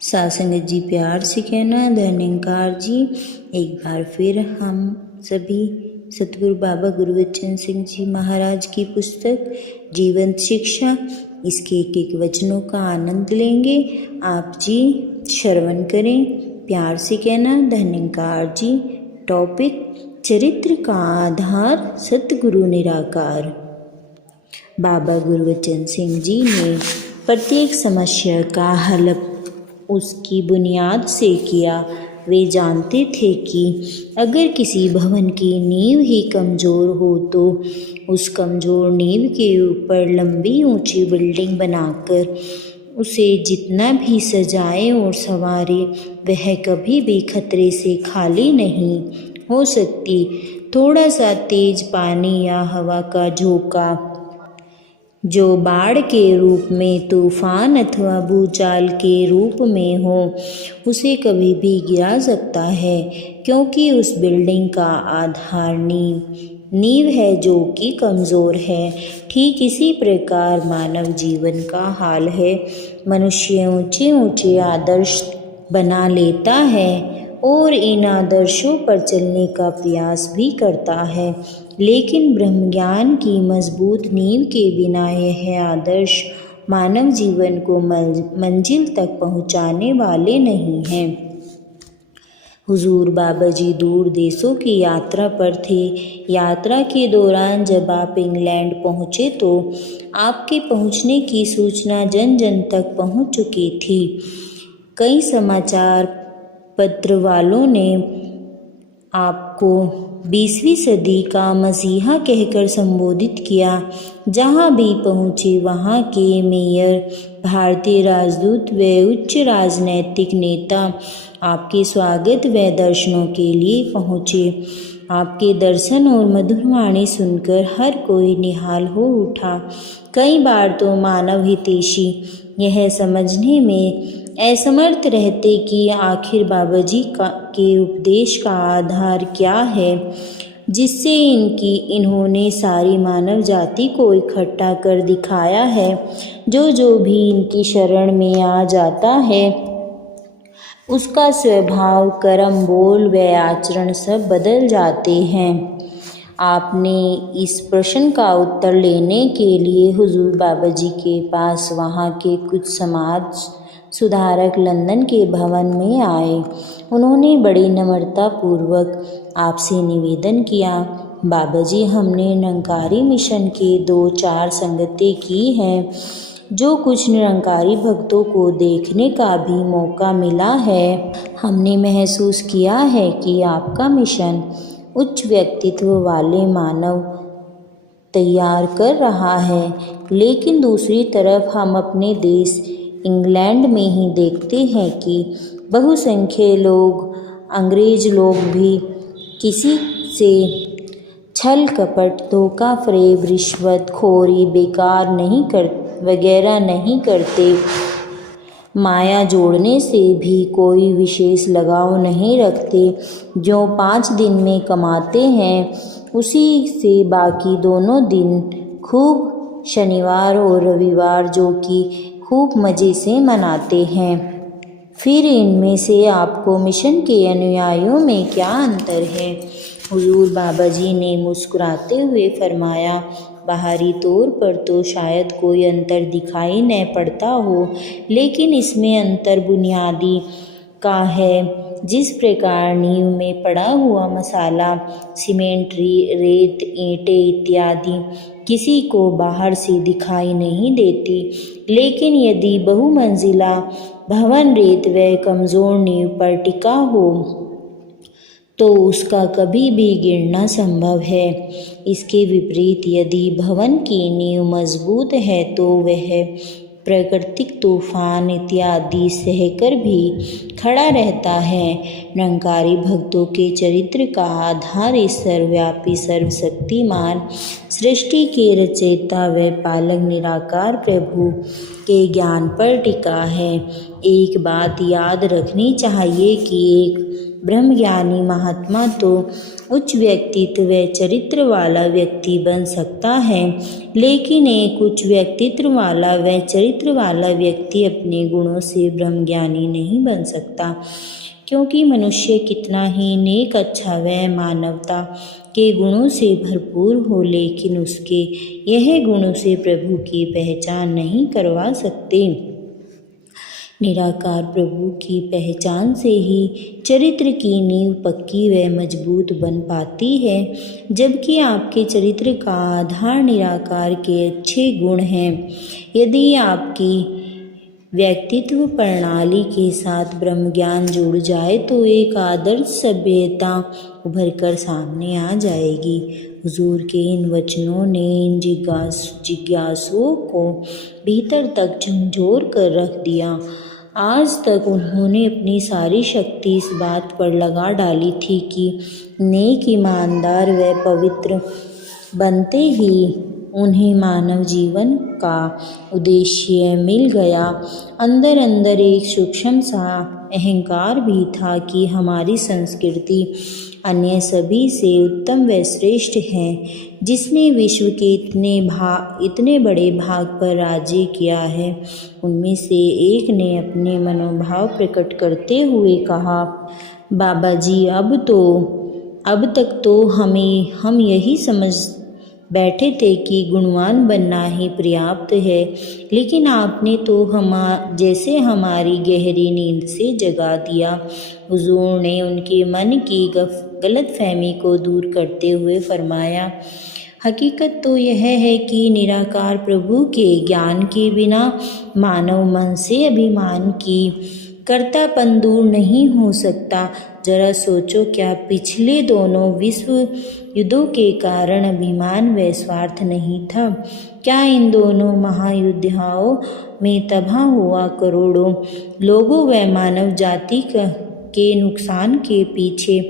सासंगत जी प्यार से कहना, धन्यकार जी। एक बार फिर हम सभी सतगुरु बाबा गुरबचन सिंह जी महाराज की पुस्तक जीवन शिक्षा, इसके एक एक वचनों का आनंद लेंगे। आप जी श्रवण करें, प्यार से कहना, धन्यकार जी। टॉपिक, चरित्र का आधार सतगुरु निराकार। बाबा गुरबचन सिंह जी ने प्रत्येक समस्या का हल उसकी बुनियाद से किया। वे जानते थे कि अगर किसी भवन की नींव ही कमज़ोर हो तो उस कमज़ोर नींव के ऊपर लंबी ऊंची बिल्डिंग बनाकर उसे जितना भी सजाए और संवारे, वह कभी भी खतरे से खाली नहीं हो सकती। थोड़ा सा तेज पानी या हवा का झोंका जो बाढ़ के रूप में, तूफान अथवा भूचाल के रूप में हो, उसे कभी भी गिरा सकता है, क्योंकि उस बिल्डिंग का आधार नींव है जो कि कमज़ोर है। ठीक इसी प्रकार मानव जीवन का हाल है। मनुष्य ऊंचे ऊंचे आदर्श बना लेता है और इन आदर्शों पर चलने का प्रयास भी करता है, लेकिन ब्रह्म ज्ञान की मजबूत नींव के बिना यह आदर्श मानव जीवन को मंजिल तक पहुंचाने वाले नहीं हैं। हुजूर बाबा जी दूर देशों की यात्रा पर थे। यात्रा के दौरान जब आप इंग्लैंड पहुँचे तो आपके पहुँचने की सूचना जन जन तक पहुँच चुकी थी। कई समाचार पत्र वालों ने आपको 20वीं सदी का मसीहा कहकर संबोधित किया। जहाँ भी पहुँचे वहाँ के मेयर, भारतीय राजदूत व उच्च राजनैतिक नेता आपके स्वागत व दर्शनों के लिए पहुँचे। आपके दर्शन और मधुर वाणी सुनकर हर कोई निहाल हो उठा। कई बार तो मानव हितैषी यह समझने में असमर्थ रहते कि आखिर बाबा जी के उपदेश का आधार क्या है, जिससे इन्होंने सारी मानव जाति को इकट्ठा कर दिखाया है। जो भी इनकी शरण में आ जाता है उसका स्वभाव, कर्म, बोल व आचरण सब बदल जाते हैं। आपने इस प्रश्न का उत्तर लेने के लिए हुजूर बाबा जी के पास वहाँ के कुछ समाज सुधारक लंदन के भवन में आए। उन्होंने बड़ी नम्रता पूर्वक आपसे निवेदन किया, बाबा जी हमने निरंकारी मिशन के 2-4 संगतें की हैं। जो कुछ निरंकारी भक्तों को देखने का भी मौका मिला है, हमने महसूस किया है कि आपका मिशन उच्च व्यक्तित्व वाले मानव तैयार कर रहा है। लेकिन दूसरी तरफ हम अपने देश इंग्लैंड में ही देखते हैं कि बहुसंख्य लोग, अंग्रेज लोग भी किसी से छल कपट, धोखा फरेब, रिश्वत खोरी वगैरह नहीं करते। माया जोड़ने से भी कोई विशेष लगाव नहीं रखते। जो 5 दिन में कमाते हैं उसी से बाकी दोनों दिन खूब, शनिवार और रविवार जो कि खूब मज़े से मनाते हैं। फिर इनमें से आपको मिशन के अनुयायियों में क्या अंतर है? हुजूर बाबा जी ने मुस्कुराते हुए फरमाया, बाहरी तौर पर तो शायद कोई अंतर दिखाई न पड़ता हो, लेकिन इसमें अंतर बुनियादी का है। जिस प्रकार नींव में पड़ा हुआ मसाला, सीमेंट, रेत, ईंटें इत्यादि किसी को बाहर से दिखाई नहीं देती, लेकिन यदि बहुमंजिला भवन रेत व कमज़ोर नींव पर टिका हो तो उसका कभी भी गिरना संभव है। इसके विपरीत यदि भवन की नींव मजबूत है तो वह प्राकृतिक तूफान इत्यादि सहकर भी खड़ा रहता है। निरंकारी भक्तों के चरित्र का आधार इस सर्वव्यापी, सर्वशक्तिमान, सृष्टि के रचयिता व पालक निराकार प्रभु के ज्ञान पर टिका है। एक बात याद रखनी चाहिए कि एक ब्रह्मज्ञानी महात्मा तो उच्च व्यक्तित्व व चरित्र वाला व्यक्ति बन सकता है, लेकिन एक उच्च व्यक्तित्व वाला व चरित्र वाला व्यक्ति अपने गुणों से ब्रह्मज्ञानी नहीं बन सकता, क्योंकि मनुष्य कितना ही नेक, अच्छा व मानवता के गुणों से भरपूर हो, लेकिन उसके यह गुण उसे प्रभु की पहचान नहीं करवा सकते। निराकार प्रभु की पहचान से ही चरित्र की नींव पक्की व मजबूत बन पाती है, जबकि आपके चरित्र का आधार निराकार के अच्छे गुण हैं। यदि आपकी व्यक्तित्व प्रणाली के साथ ब्रह्मज्ञान जुड़ जाए तो एक आदर्श सभ्यता उभर कर सामने आ जाएगी। हुजूर के इन वचनों ने इन जिज्ञासुओं को भीतर तक झंझोर कर रख दिया। आज तक उन्होंने अपनी सारी शक्ति इस बात पर लगा डाली थी कि नेक, ईमानदार व पवित्र बनते ही उन्हें मानव जीवन का उद्देश्य मिल गया। अंदर अंदर एक सूक्ष्म सा अहंकार भी था कि हमारी संस्कृति अन्य सभी से उत्तम व श्रेष्ठ है, जिसने विश्व के इतने बड़े भाग पर राज्य किया है। उनमें से एक ने अपने मनोभाव प्रकट करते हुए कहा, बाबा जी, अब तक तो हम यही समझ बैठे थे कि गुणवान बनना ही पर्याप्त है, लेकिन आपने तो जैसे हमारी गहरी नींद से जगा दिया। हुजूर ने उनके मन की गलतफहमी को दूर करते हुए फरमाया, हकीकत तो यह है कि निराकार प्रभु के ज्ञान के बिना मानव मन से अभिमान की कर्तापन दूर नहीं हो सकता। जरा सोचो, क्या पिछले दोनों विश्व युद्धों के कारण अभिमान व स्वार्थ नहीं था? क्या इन दोनों महायुद्धों में तबाह हुआ करोड़ों लोगों व मानव जाति के नुकसान के पीछे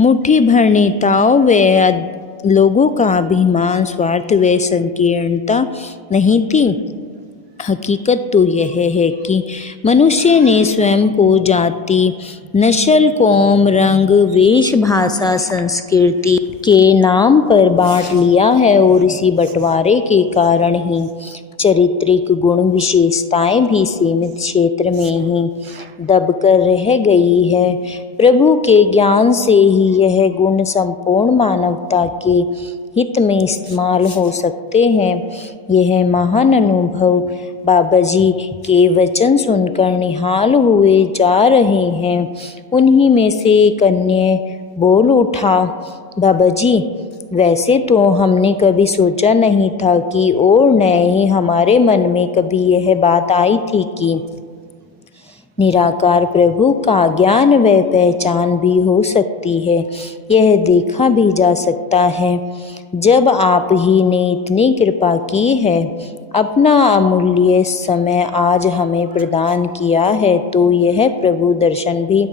मुट्ठी भर नेताओं व लोगों का अभिमान, स्वार्थ व संकीर्णता नहीं थी? हकीकत तो यह है कि मनुष्य ने स्वयं को जाति, नस्ल, कौम, रंग, वेश, भाषा, संस्कृति के नाम पर बांट लिया है और इसी बंटवारे के कारण ही चारित्रिक गुण विशेषताएं भी सीमित क्षेत्र में ही दबकर रह गई है। प्रभु के ज्ञान से ही यह गुण संपूर्ण मानवता के हित में इस्तेमाल हो सकते हैं। यह महान अनुभव बाबा जी के वचन सुनकर निहाल हुए जा रहे हैं। उन्हीं में से एक अन्य बोल उठा, बाबा जी, वैसे तो हमने कभी सोचा नहीं था कि और न ही हमारे मन में कभी यह बात आई थी कि निराकार प्रभु का ज्ञान व पहचान भी हो सकती है। यह देखा भी जा सकता है। जब आप ही ने इतनी कृपा की है, अपना अमूल्य समय आज हमें प्रदान किया है, तो यह प्रभु दर्शन भी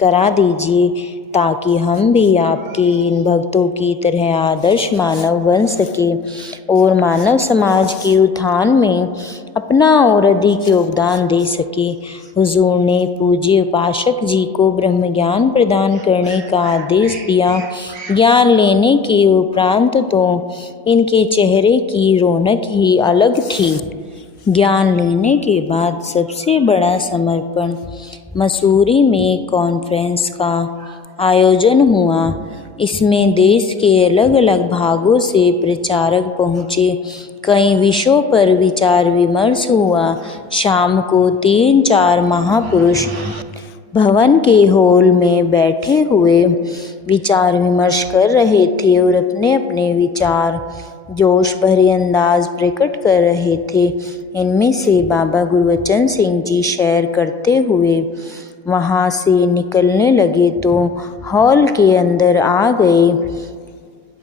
करा दीजिए, ताकि हम भी आपके इन भक्तों की तरह आदर्श मानव बन सके और मानव समाज के उत्थान में अपना और अधिक योगदान दे सके। हुजूर ने पूज्य उपासक जी को ब्रह्म ज्ञान प्रदान करने का आदेश दिया। ज्ञान लेने के उपरांत तो इनके चेहरे की रौनक ही अलग थी। ज्ञान लेने के बाद सबसे बड़ा समर्पण मसूरी में कॉन्फ्रेंस का आयोजन हुआ। इसमें देश के अलग अलग भागों से प्रचारक पहुँचे। कई विषयों पर विचार विमर्श हुआ। शाम को 3-4 महापुरुष भवन के हॉल में बैठे हुए विचार विमर्श कर रहे थे और अपने अपने विचार जोश भरे अंदाज प्रकट कर रहे थे। इनमें से बाबा गुरबचन सिंह जी शेयर करते हुए वहाँ से निकलने लगे तो हॉल के अंदर आ गए।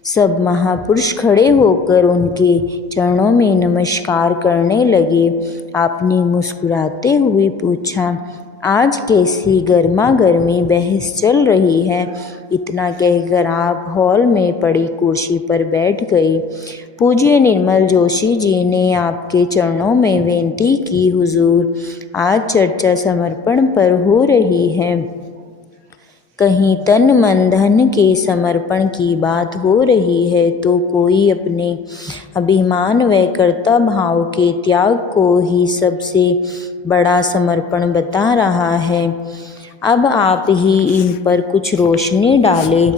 सब महापुरुष खड़े होकर उनके चरणों में नमस्कार करने लगे। आपने मुस्कुराते हुए पूछा, आज कैसी गर्मा गर्मी बहस चल रही है? इतना कहकर आप हॉल में पड़ी कुर्सी पर बैठ गए। पूज्य निर्मल जोशी जी ने आपके चरणों में विनती की, हुजूर आज चर्चा समर्पण पर हो रही है। कहीं तन मन धन के समर्पण की बात हो रही है तो कोई अपने अभिमान व कर्ता भाव के त्याग को ही सबसे बड़ा समर्पण बता रहा है। अब आप ही इन पर कुछ रोशनी डालें।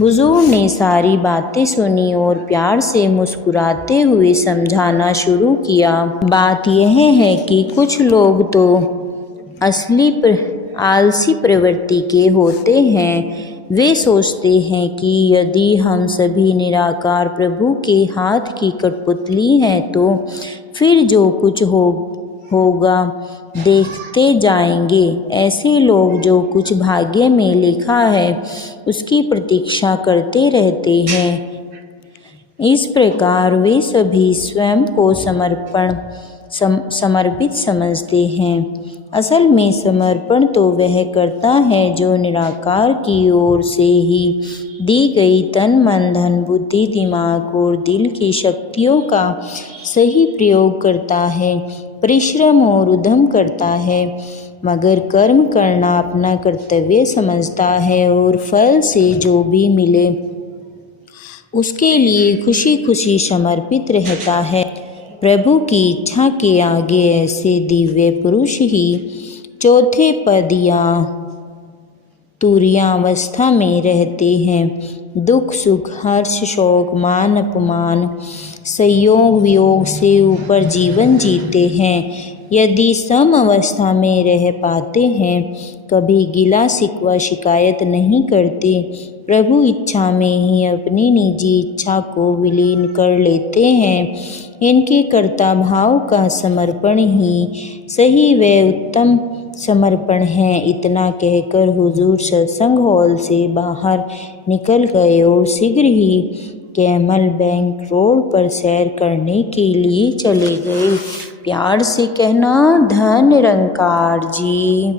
हुजूर ने सारी बातें सुनी और प्यार से मुस्कुराते हुए समझाना शुरू किया। बात यह है कि कुछ लोग तो असली आलसी प्रवृत्ति के होते हैं। वे सोचते हैं कि यदि हम सभी निराकार प्रभु के हाथ की कठपुतली हैं तो फिर जो कुछ होगा देखते जाएंगे। ऐसे लोग जो कुछ भाग्य में लिखा है उसकी प्रतीक्षा करते रहते हैं। इस प्रकार वे सभी स्वयं को समर्पित समझते हैं। असल में समर्पण तो वह करता है जो निराकार की ओर से ही दी गई तन मन धन बुद्धि दिमाग और दिल की शक्तियों का सही प्रयोग करता है, परिश्रम और उद्यम करता है, मगर कर्म करना अपना कर्तव्य समझता है और फल से जो भी मिले उसके लिए खुशी खुशी समर्पित रहता है। प्रभु की इच्छा के आगे ऐसे दिव्य पुरुष ही चौथे पद या तुरीयावस्था में रहते हैं। दुख सुख हर्ष शोक मान अपमान संयोग वियोग से ऊपर जीवन जीते हैं। यदि सम अवस्था में रह पाते हैं, कभी गिला शिकवा शिकायत नहीं करते, प्रभु इच्छा में ही अपनी निजी इच्छा को विलीन कर लेते हैं, इनके कर्ता भाव का समर्पण ही सही व उत्तम समर्पण है। इतना कहकर हुजूर सत्संग हॉल से बाहर निकल गए और शीघ्र ही कैमल बैंक रोड पर सैर करने के लिए चले गए। प्यार से कहना धन निरंकार जी।